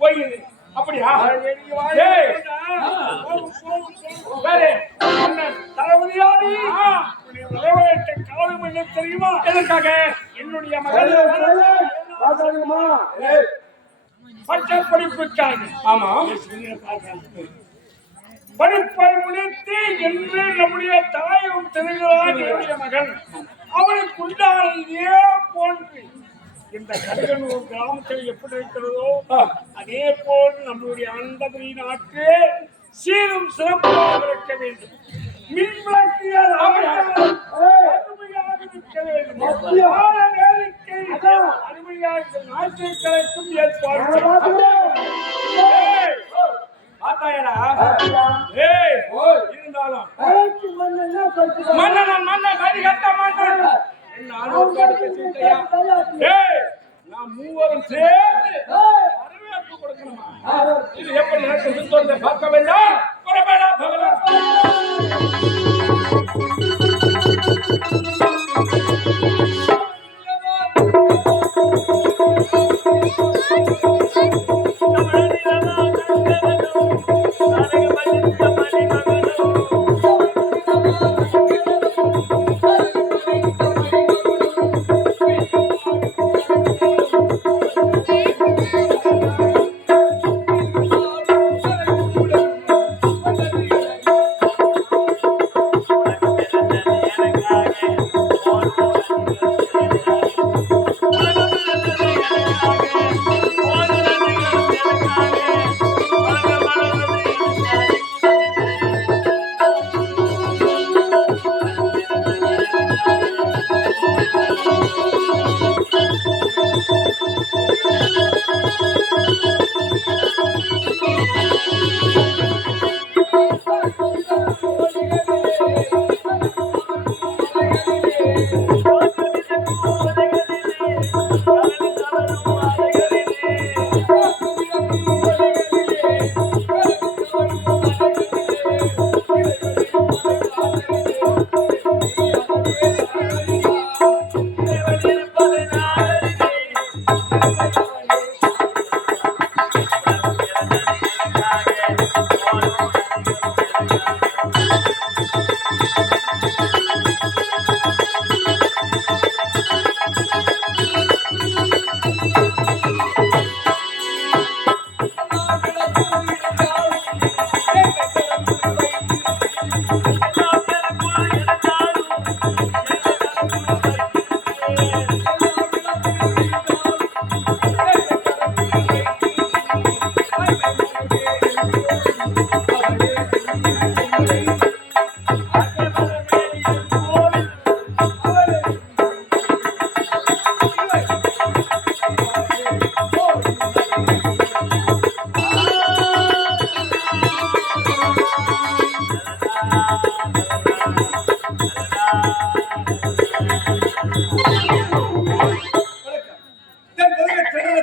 போய் அப்படியா? ஏய் வேறு அண்ணன் தளபதியாரி உன்னுடைய விளையாட்டு காலம் என்ன தெரியுமா? என்னுடைய மகள் பட்ட படிப்புக்காக ஆமா. படிப்பை முடித்து என்று நம்முடைய தாயும் திருகிறான் என்னுடைய மகன் அவனுக்கு உண்டான இதே போன்று இந்த கடுகனூர் கிராமத்தில் எப்படி இருக்கிறதோ அதே போல் நம்முடைய அந்தபுரி நாட்டு சீரும் சிறப்பாக இருக்க வேண்டும். மின் விளக்கியல் அருமையாக இருக்க வேண்டும் வேலைக்கு அருமையாக நாட்டை கலைக்கும் ஏற்பாடு செய்ய. ஏய், இருந்தாலும் மன்னன் மன்னன் கதி கட்ட என்ன ஏய், மூவரும் சே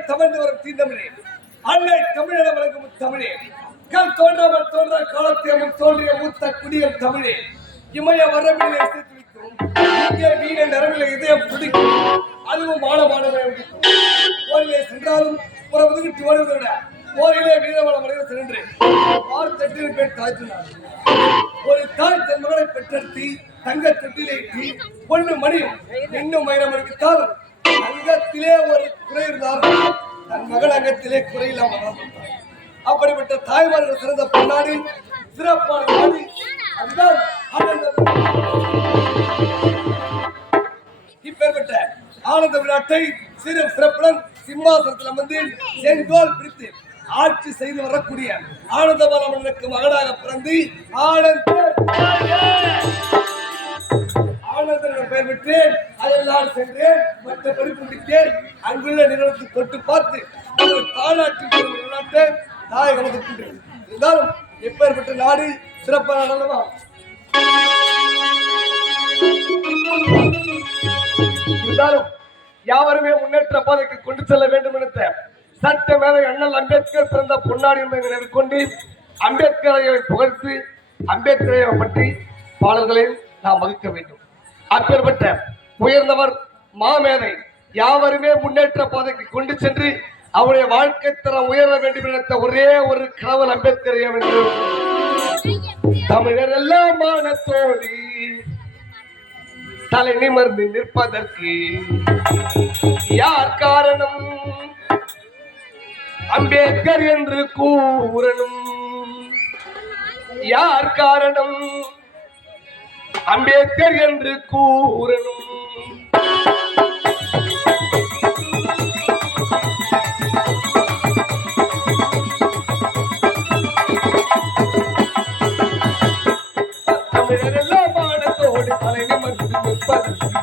தமிழ்ந்து வரும் தீந்தமிழே. அன்னை தமிழன வழங்கும் தமிழே. கல் தோன்றாமல் தோன்ற காலத்தே தோன்றிய மூத்த குடியம் தமிழே. இமய வரம்பிலே சேர்த்து வைக்கும் இங்கே வீண இதயம் துடிக்கும் அதுவும் மானமானவை முடிக்கும் சென்றாலும் ஒரு முதுகிட்டு ஓடுவதை விட போரிலே வீரவளம் அடைந்து சென்று ஆறு தட்டில் பேர் தாழ்த்தினார் ஒரு தாய் தன் மகனை பெற்றெடுத்து தங்க தொட்டிலேற்றி பொண்ணு மணியும் இன்னும் மயிரம் அறிவித்தாலும் அங்கத்திலே ஒரு குறை இருந்தாலும் தன் மகள் அங்கத்திலே குறையில்லாமல் வாழ்ந்தார். அப்படிப்பட்ட தாய்மார்கள் சிறந்த பொன்னாடி சிறப்பான நாடு அதுதான் இப்பேற்பட்ட ஆனந்த விளையாட்டை சிறு சிறப்புடன் சிம்மாசனத்தில் அமர்ந்து செங்கோல் பிடித்து ஆட்சி செய்து வரக்கூடிய ஆனந்த பாலமன்னனுக்கு மகனாக பிறந்து ஆனந்த ஆனந்தன் பெயர் பெற்றேன் அயல்நாடு சென்றேன் மற்ற படிப்பு முடித்தேன். அங்குள்ள நிறுவனத்தை தொட்டு பார்த்து ஒரு தாலாட்டு விளையாட்டை தாயகம் இருந்தாலும் எப்பேற்பட்ட நாடு சிறப்பான நடனமா? இருந்தாலும் யாவருமே முன்னேற்ற பாதைக்கு கொண்டு செல்ல வேண்டும் என்ற சட்ட மேதை அண்ணல் அம்பேத்கர் பிறந்த பொன்னாடி என்பதை நினைவில் கொண்டு அம்பேத்கரை புகழ்த்து அம்பேத்கரை பற்றி பாடல்களை நாம் வகுக்க வேண்டும். அப்பேற்பட்ட உயர்ந்தவர் மாமேதை யாவருமே முன்னேற்ற பாதைக்கு கொண்டு சென்று அவருடைய வாழ்க்கை தரம் உயர வேண்டும் என்ற ஒரே ஒரு கனவல் அம்பேத்கர் என்று தமிழர் எல்லாம் மானத்தோடி தலை நிமர்ந்து நிற்பதற்கு யார் காரணம்? அம்பேத்கர் என்று கூறணும். யார் காரணம்? அம்பேத்கர் என்று கூறணும்.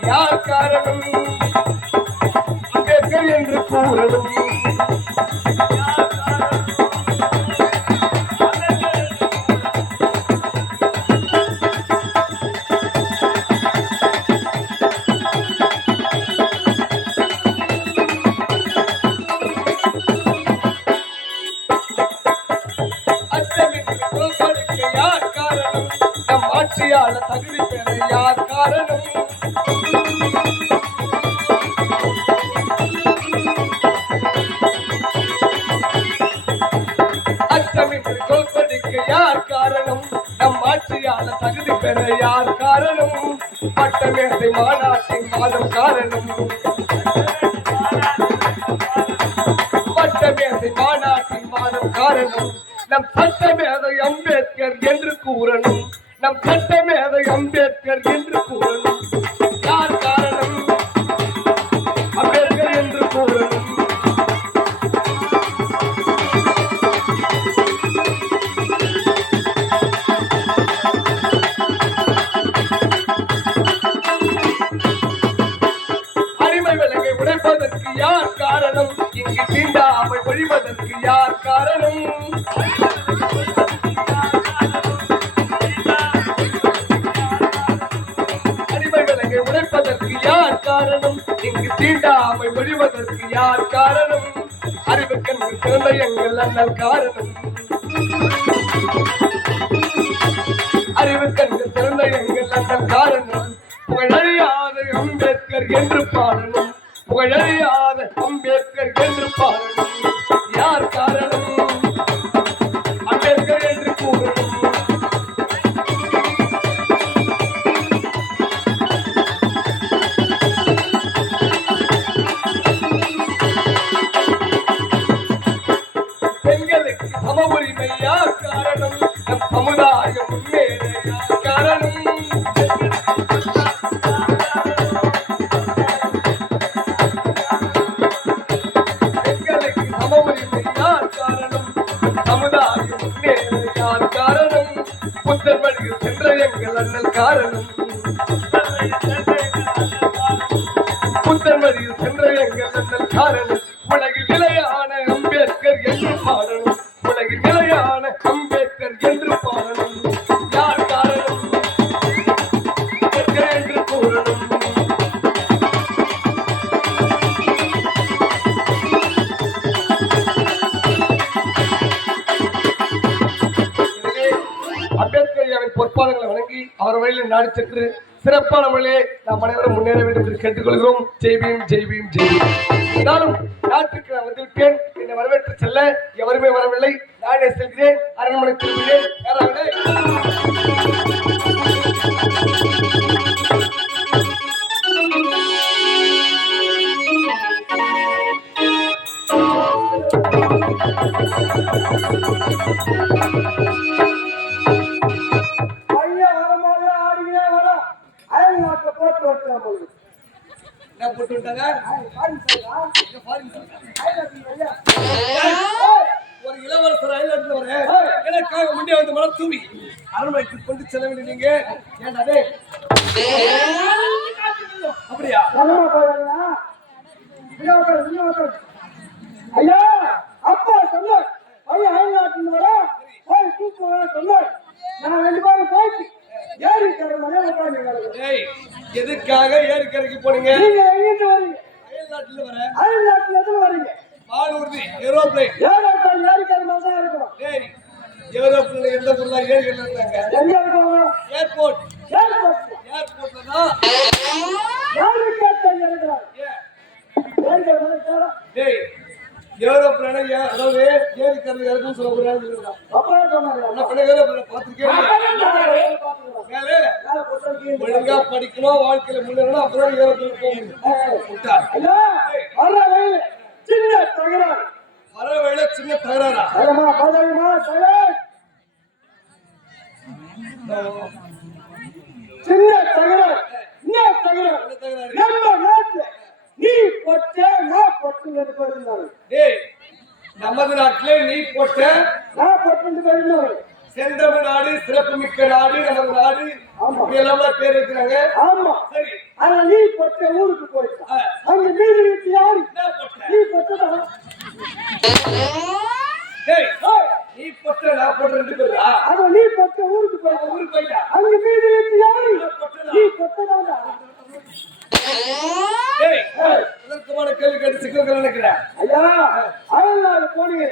யார் காரணம்? அம்பேத்கர் என்று கூறணும். ஆட்சியாளர் யார் காரணம் அச்சமின்றி குரல் யார் காரணம்? நம் ஆட்சியாளர் தகுதி பெற யார் காரணம்? பட்டமேசை மாநாட்டின் மாதம் காரணம். பட்டமேசை மாநாட்டின் மாதம் காரணம். நம் நம் சட்டமேதை அம்பேத்கர் என்று கூறணும் காரணம் அறிவுக்கண்ணு பிறந்த எங்கள் அண்ணல் காரணம். அறிவுக்கண்ணு பிறந்த எங்கள் அண்ணல் காரணம். புகழறியாத அம்பேத்கர் என்று பாடணும். புகழறியாத அம்பேத்கர் என்று பாடணும். யார் வழியில் நாடு சிறப்பான வழியை நாம் அனைவரும் முன்னேற வேண்டும் என்று கேட்டுக்கொள்கிறோம். ஜெய்பீம் ஜெய்பீம் ஜெய்பீம் இருந்தாலும் நாட்டுக்கு நான் வந்துவிட்டேன் என்னை வரவேற்று செல்ல எவருமே வரவில்லை. நானே செல்கிறேன். அரண்மனை திரும்பினேன். Thank you. நாட்டுல ஐயா ஒரு இளவரசர் ஐலாண்டுல வர எனக்காக முன்னே வந்து மனம் தூவி அரண்மனைக்கு கொண்டு செல்ல வேண்டிய நீங்க ஏன்டா டேய்? அப்படியா சரமா போயிடலாம் ஐயா உட்காரு, ஐயா உட்காரு. ஐயா அப்பா சொன்னார் ஐயா அயல் நாட்டுல வரோம் போய் தூக்கு வர சொன்னார் நான் ரெண்டு பேரும் போயிட்டு ஏறி எதுக்காக ஏரிக்கரைக்கு போனீங்க? நீங்க வரீங்க? அயல்நாட்டுல வர. அயல்நாட்டுல எதுவும் வரீங்க? வானூர்தி ஏரோப்ளைன். ஏரோப்ளைன் ஏறி தரமா தான் இருக்கிறோம் ஏய் ஏரோப்ளைன் எந்த ஊர்ல ஏரிக்கரையில் இருந்தாங்க? எங்க இருக்கோங்க ஏர்போர்ட் ஏர்போர்ட் ஏர்போர்ட்ல தான் யாரு கேட்டு இருக்கிறாங்க ஏன் ஏறி தரமா டேய் ஏரோப்ளைன் அதாவது ஏரிக்கரையில் இருக்குன்னு சொல்ல கூடாது அப்பா சொன்னாங்க என்ன பண்ண ஏரோப்ளைன் பார்த்துருக்கேன் மேலே ஒழுங்கா படிக்கணும் வாழ்க்கையில முன்னேறணும் அப்பதான் ஏரோப்ளைன் போக முடியும் விட்டா. ஐயா வர வயலு சின்ன தகராறு வர வேலை சின்ன தகராறா அதமா பதவிமா தகராறு சின்ன தகராறு என்ன தகராறு நம்ம நாட்டுல நீ பொட்ட நான் பொட்டுன்னு போயிருந்தாங்க டேய் நமது நாட்டிலே நீ போட்ட நான் பொட்டுன்னு போயிருந்தாங்க செந்தமிழ் நாடு சிறப்பு மிக்க நாடு நமது நாடு. எல்லாம் பேர் வைக்கிறாங்க. ஆமா. சரி. ஆனா நீ பொட்ட ஊருக்கு போயிட்ட. அங்க மீதி யாரு? நீ பொட்டதா? டேய். நீ போட்ட நான் போட்ட ரெண்டு பேரா. அத நீ பொட்ட ஊருக்கு போயிட்ட. ஊருக்கு போயிட்டா. அங்க மீதி யாரு? பொட்டனா? நீ டேய் இதற்குமான கேள்வி கேட்டு நினைக்கிறேன் ஐயா அயல்நாடு போனீங்க.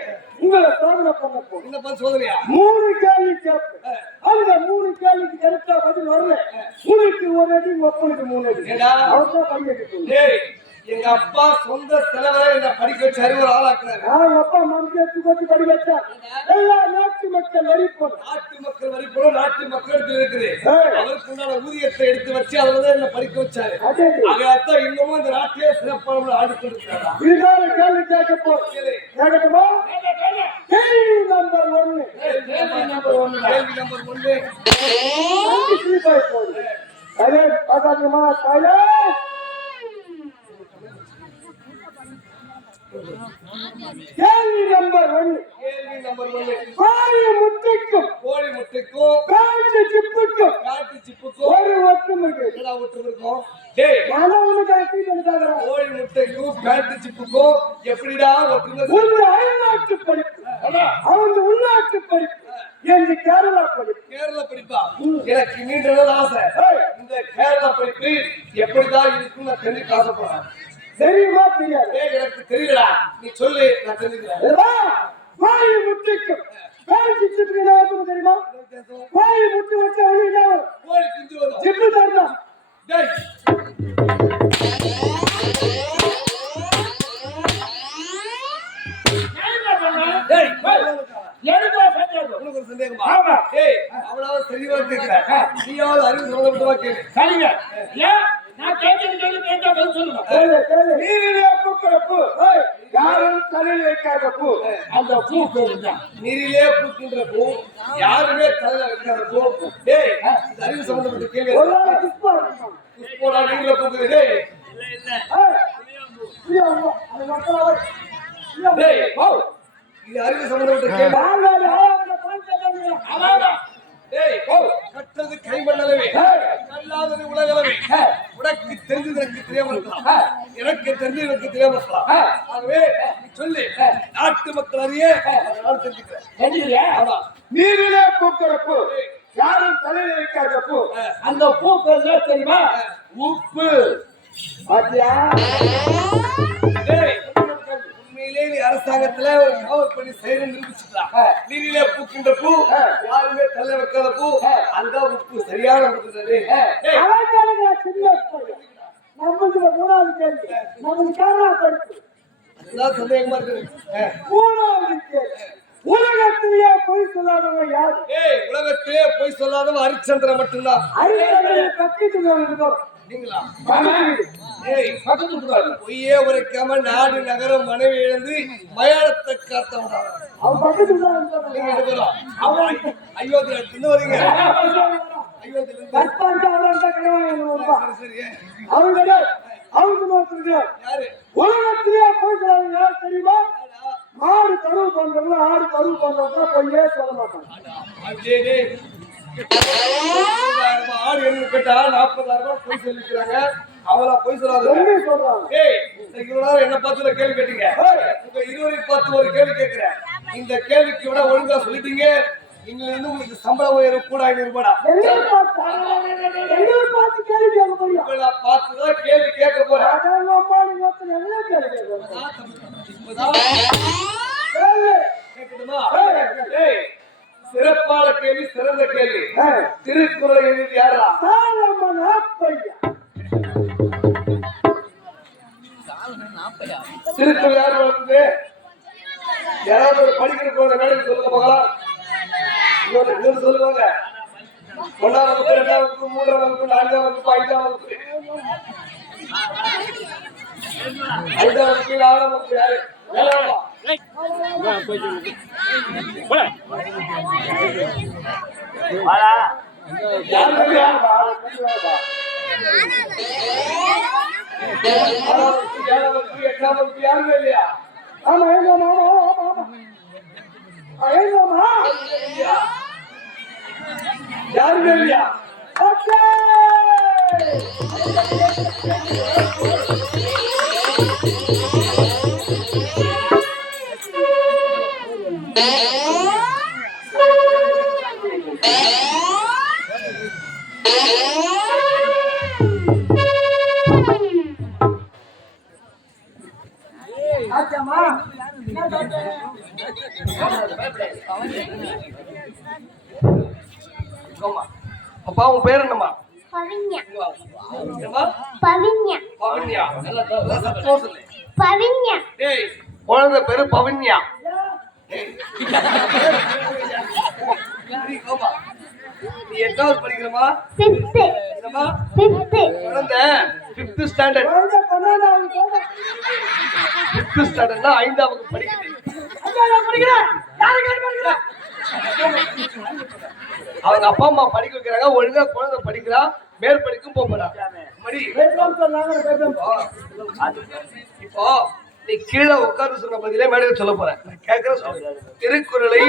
உங்களை சோதனை பண்ண போறோம். என்ன பண்ண சோதனையா? மூணு கேள்வி கேட்பேன் அந்த மூணு கேள்விக்கு கரெக்டா பதில் வரல. மூணுக்கு ஒரு அடி ஒப்பனுக்கு மூணு அடி? அவர்தான் டேய் எங்க அப்பா சொந்த செலவுல என்ன படிக்க வச்சாரு ஒரு ஆளாக்குறாரு நான் அப்பா எடுத்து கொண்டு படி வச்சேன் எல்லா நாட்டு மக்கள் வரி போடும். நாட்டு மக்கள் வரி போடும் நாட்டு மக்களிடத்தில் இருக்குது. ஏய். அவருக்கு உண்டான ஊதியத்தை எடுத்து வச்சு அதுல தான் என்ன படிக்க வச்சாரு. அதே. அதனால்தான் இன்னமும் இந்த நாட்டிலே சிறப்பான இதுதான் கேள்வி கேட்க போறோம் கேட்கட்டுமா? கேள்வி நம்பர் ஒண்ணு கேள்வி நம்பர் ஒண்ணு அஞ்சு சீப்பாய் போகுது அதே பார்க்காதீங்கம்மா தாயே. கேள்வி நம்பர் ஒண்ணு கேள்வி நம்பர் ஒண்ணு கோழி முட்டைக்கும் கோழி முட்டைக்கும் காஞ்ச சிப்புக்கும் காட்டு சிப்புக்கும் ஒரு ஒற்றுமை இருக்கு. என்னடா ஒற்று இருக்கும் டேய் நான் ஒண்ணு கட்டி கொடுத்தாங்க கோழி முட்டைக்கும் பேட்டு சிப்புக்கும் எப்படிடா ஒற்றுமை உங்க அயல்நாட்டு படிப்பு அவங்க உள்நாட்டு படிப்பு என்று கேரளா படிப்பு. கேரள படிப்பா? எனக்கு நாள் ஆசை. இந்த கேரளா படிப்பு எப்படிதான் இருக்குன்னு நான் தெரிஞ்சுக்க ஆசைப்படுறேன். தெரியுமா தெரியாது? டேய், எனக்கு தெரியலடா நீ சொல்லு நான் தெரிஞ்சுக்கிறேன். முட்டைக்கும் என்ன ஒற்றுமை தெரியுமா? கோழி முட்டை வச்சா ஒண்ணு என்ன வரும்? கோழி குஞ்சு வரும். சிப்பு தரணும் டேய். அவ்வளவு தெளிவா கேட்கிறேன் நீயாவது அறிவு சம்பந்தப்பட்டவா கேளு. சரிங்க. ஏன்? நான் கேட்கிற கேள்வி கேட்டா பதில் கேளு. நீரிலே பூக்கிற பூ. யாரும் தலையில் வைக்காத பூ. அந்த பூ பேரு என்ன? நீரிலே பூக்கின்ற பூ யாருமே தலையில வைக்காத பூ டேய் அறிவு சம்பந்தப்பட்ட கேள்வி ஒரு நாள் புஷ்பா இருக்கணும். போடா நீர்ல பூக்குது டேய் இது அறிவு சம்பந்தப்பட்ட கேள்வி. கற்றது கைமண்ணளவே. கல்லாதது உலகளவே. உனக்கு தெரிஞ்சது எனக்கு தெரியாம எனக்கு தெரிஞ்சது எனக்கு தெரியாம ஆகவே நீ சொல்லு நாட்டு மக்கள் அறிய தெரிஞ்சுக்கிறேன் நீரிலே பூக்கிற பூ. யாரும் தலையில் வைக்காத பூ. அந்த பூ தெரியுமா? உப்பு. பாத்தியா? டேய், உண்மையிலே நீ அரசாங்கத்துல ஒரு காவல் பணி செய்யணும் நிரூபிச்சுக்கலாம். நீரிலே பூக்கின்ற பூ? யாருமே தள்ள வைக்காத பூ? அந்த உப்பு சரியான. நம்மளுக்கு மூணாவது கேள்வி. நமக்கு கேரளா படிப்பு அதுதான் சந்தேகமா இருக்குது. ஆ. மூணாவது கேள்வி. உலகத்திலேயே பொய் சொல்லாதவங்க யாரு? ஏய் உலகத்திலே பொய் சொல்லாதவன் ஹரிச்சந்திரன் மட்டும்தான். அறிஞர்கள் பக்கத்துல இருக்கோம் பொய்யே உரைக்காம நாடு நகரம் மனைவி இழந்து மயானத்தை காத்தவன் அயோத்தியில இருந்து வரீங்க. அயோத்தியில இருந்து கற்பாங்க அவன் தான் கிடையாது சரி சரி அவன் கிடையாது அவனுக்கு மாத்திரம் கிடையாது யாரு? உலகத்திலேயே பொய் சொல்லாதவங்க யார் தெரியுமா? மாடு கருவு பண்றவங்க ஆடு கருவு பண்றவங்க பொய்யே சொல்ல மாட்டாங்க? அப்படியே டேய். முப்பதாயிரம் ஆடு என்ன கேட்டா நாற்பதாயிரம் ரூபாய் பொய் சொல்லிக்கிறாங்க அவளா பொய் சொல்லாத உண்மையை சொல்றாங்க இந்த இவ்வளவு நேரம் என்ன பார்த்து ஒரு கேள்வி கேட்டீங்க உங்க இருவரை பார்த்து ஒரு கேள்வி கேட்கிறேன் இந்த கேள்விக்கு விட ஒழுங்கா சொல்லிட்டீங்க இன்னில இருந்து உங்களுக்கு சம்பள உயர்வு கூட ஐநூறு ரூபாடா எங்கேயும் பார்த்தா எங்கேயும் பார்த்து கேள்வி கேட்க முடியும் உங்களை பார்த்துதான் கேள்வி கேட்க போறேன் அதான் அம்மா நீங்க ஒருத்தர் எங்கேயும் கேள்வி கேட்க முடியும் இப்பதான் கேள்வி. கேட்கணுமா? ஏய், சிறப்பான கேள்வி சிறந்த கேள்வி திருக்குறளை எழுதி யாரா சாலமன் ஆப்பையா. திருக்குறள் யார் வளர்த்தது? யாராவது ஒரு படிக்கிற குழந்தை வேலைக்கு சொல்லுங்க மகளா. இன்னொரு சொல்லுவாங்க. ஒன்னாம் வகுப்பு ரெண்டாம் வகுப்பு மூன்றாம் வகுப்பு நான்காம் வகுப்பு ஐந்தாம் வகுப்பு. ஐந்தாம் வகுப்பு ஆறாம் வகுப்பு யாரு? இல்லையா? ஆறாம் யாருமே இல்லையா ஆமா ஆமா ஆமா யாருமே இல்லையா ஓகே அப்பா உன் பேர் என்னம்மா? பவின்யா. குழந்தை பேரு பவன்யா. நீ எட்டாவது படிக்கிறமா ஃபிஃப்த் என்னம்மா குழந்தை ஃபிஃப்த் ஸ்டாண்டர்ட் குழந்தை பன்னெண்டாவது போக ஃபிஃப்த் ஸ்டாண்டர்ட்னா ஐந்தாம் வகுப்பு படிக்குது அவங்க அப்பா அம்மா படிக்க வைக்கிறாங்க ஒழுங்கா குழந்தை படிக்கிறா மேற்படிக்கும் போறா மடி பேசலாம் சொன்னாங்க பேசலாம் இப்போ நீ கீழே உட்கார்ந்து சொன்ன பதிலே மேடையில் சொல்ல போறேன். நான் கேட்கற சொல்லு. திருக்குறளை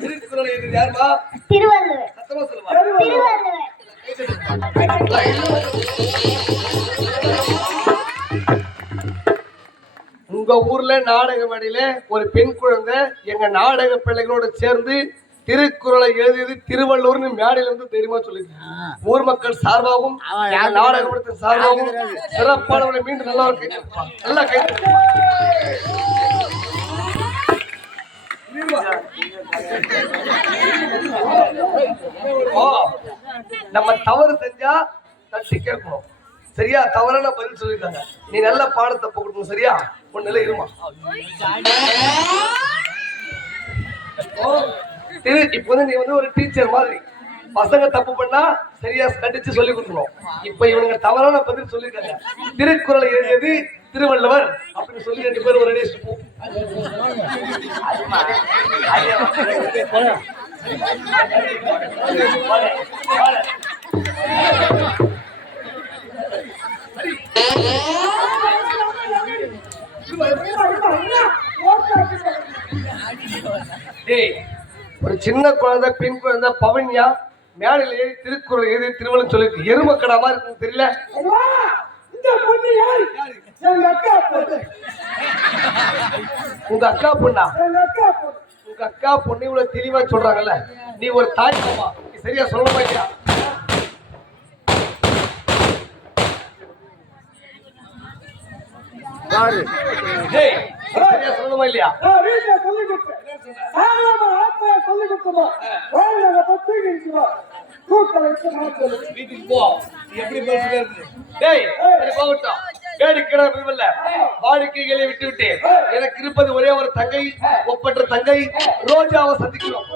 திருக்குறளை யாருமா திருவள்ளுவர். சத்தமா திருவள்ளுவர் உங்க ஊர்ல நாடக மேடையில ஒரு பெண் குழந்தை எங்க நாடக பிள்ளைகளோட சேர்ந்து திருக்குறளை எழுதியது திருவள்ளூர்னு மேடையில இருந்து தெரியுமா சொல்லுங்க. ஊர் மக்கள் சார்பாகவும் எங்க நாடக மன்றத்தின் சார்பாகவும் சிறப்பானவரை மீண்டும் நல்லா இருக்கு. நல்லா கை நம்ம தவறு செஞ்சா தட்டி கேட்கணும். சரியா? தவறான பதில் சொல்லியிருக்காங்க நீ நல்ல பாடத்தை கொடுக்கணும் சரியா? ஒன்னு நிலை இருமா? திரு இப்ப வந்து நீ வந்து ஒரு டீச்சர் மாதிரி. பசங்க தப்பு பண்ணா சரியா கண்டிச்சு சொல்லி கொடுக்கணும். இப்ப இவனுங்க தவறான பதில் சொல்லியிருக்காங்க திருக்குறளை எழுதியது திருவள்ளுவர் அப்படின்னு சொல்லி ரெண்டு பேரும் ஒரு அடிச்சு போ. ஒரு சின்ன குழந்தை பெண் குழந்தை பவன்யா மேடையில் ஏறி திருக்குறள் எழுதி திருவள்ளுவர் சொல்லிருக்கு. எருமக்கடா மாதிரி இருக்குன்னு தெரியல? உங்க அக்கா பொண்ணா? உங்க அக்கா பொண்ணு இவ்வளவு தெளிவா சொல்றாங்கல்ல. நீ ஒரு தாய் சரியா சொல்லணுமா இல்லையா டேய், நீ சரியா சொல்லணுமா இல்லையா நான் வீட்டுல சொல்லி கொடுத்தேன் சாதாரண ஆத்மா சொல்லி கொடுத்தோமா வாழ்ந்த பத்து இருக்குமா தூக்க வச்சு மாற்றணும் வீட்டுக்கு போ. நீ எப்படி பேசுறது இருக்கு? டேய் சரி போகட்டும். விரும்பல வாடிக்கைகளை விட்டு விட்டு எனக்கு இருப்பது ஒரே ஒரு தங்கை ஒப்பற்ற தங்கை ரோஜாவை சந்திக்கிறோம்.